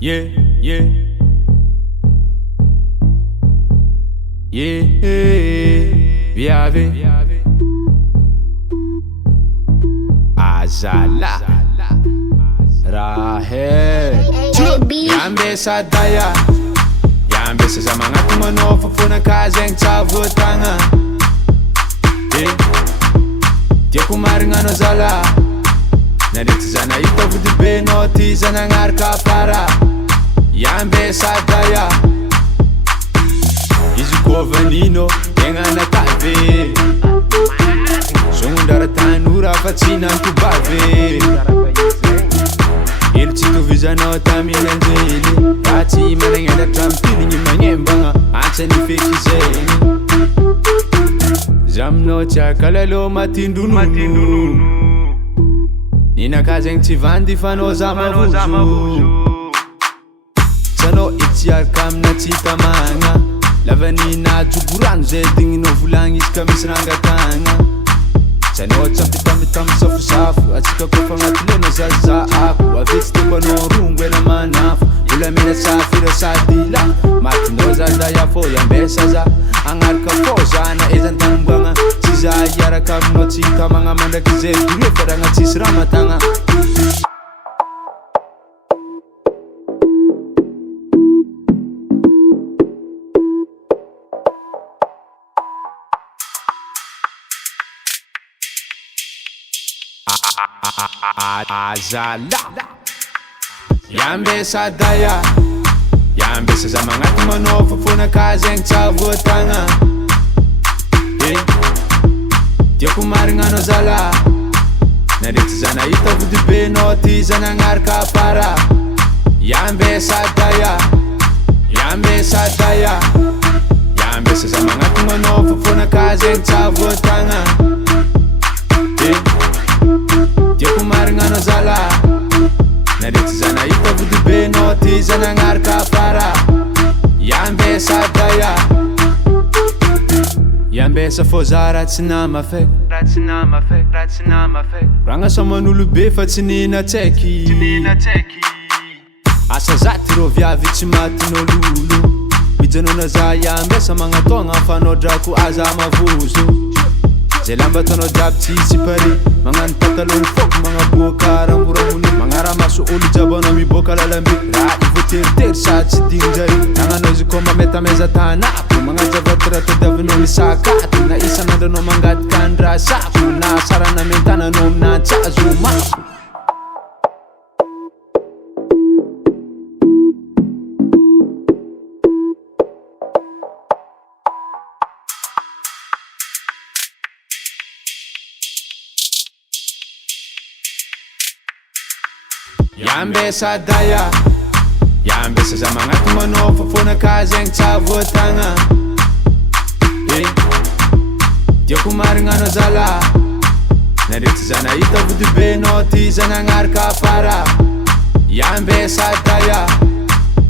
Yeah, yeah. Yeah, viave. Azala Rahel Yambe sadaya Yambe sa mga tumanofa po na kazeng tsavotanga Dia kumaring ano zala Narito zana ito budibe no ti zana ngarka para Yambe sadaya Izuko vanino Yenga na kave Songundara tanura fatsina kubave Ilu chitu vizana otamina nzeli Pati manangenda trampili nyima nyembanga Ancha ni feki zeni Zamno chakalalo matindunu Nina kazeng tivandi fano zama vuzu Sano itiar kam na chitamanga Lavanina juguran zeding no vulangis kamisranga tanga Sano champitam safu Atsika kofa ngatleno zaza aku Avits te kono rungwe na manafu Ula mina safira sadila Matino zaza ya fo ya mesaza Angarka fo zana ezan tambanga Tiza yara kamno chika mga manda kize Dure faranga chisrama tanga Azala Yambe sadaya Yambe sa mga tumanofa po na kazeng tsavotanga Dia kumaring ano zala Narito zana ito budibe no ti zana ngarka para Yambe sadaya Yambe sadaya Yambe sa mga tumanofa po na kazeng tsavotanga Dia kumaring ano zala Narito zana ito budibe no ti zana ngarka para Yambe sadaya Yambe sa fozara tsina mafek Ranga sa manulube fa tsinina teki Asa zati ro viavi tsy matino lulu Mijanona za yambe sa mga tonga fanodraku aza mavuzo Zay lamba tono jiaby tsisy pari Magnano patalon foko mga boka ramboramoni Mga ramaso olo jabona miboka lalambe Raha ivoteritery sady tsy dinjay Nagnano izy koa mameta meza tanako Mga javatira tadiavinao misakato Na isan'andranao mangadika andrasako Na sarana mentananao aminantsazo mako Yambe sadaya Yambe sa mga tumanofa po na kazeng tsavotanga Dia kumaring ano zala Narito zana ito budibe no ti zana ngarka para Yambe sadaya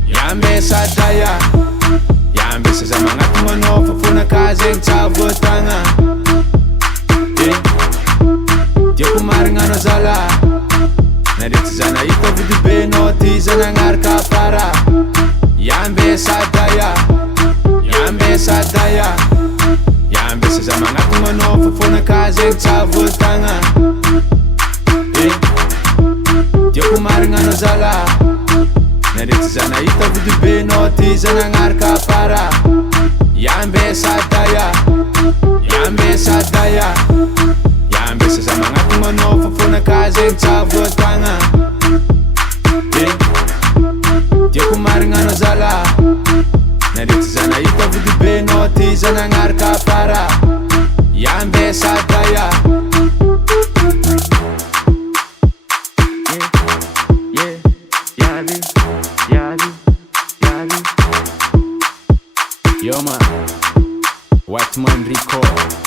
Yambe sadaya Yambe sa mga tumanofa po na kazeng tsavotanga Dia kumaring ano zala Narito zana ito budibe no ti zana ngarka para Yambe sadaya Yambe sadaya Yambe sa mga tumanofa po na kazeng tsavotanga Dia kumaring ano zala Narito zana ito budibe no ti zana ngarka para Yambe sadaya Yambe sadaya Yambe sa mga tumanofa po na kazeng tsavotanga Dia kumaring ano zala Narito zana ito budibe no ti zana ngarka para Yambe sadaya Yo man, White Man record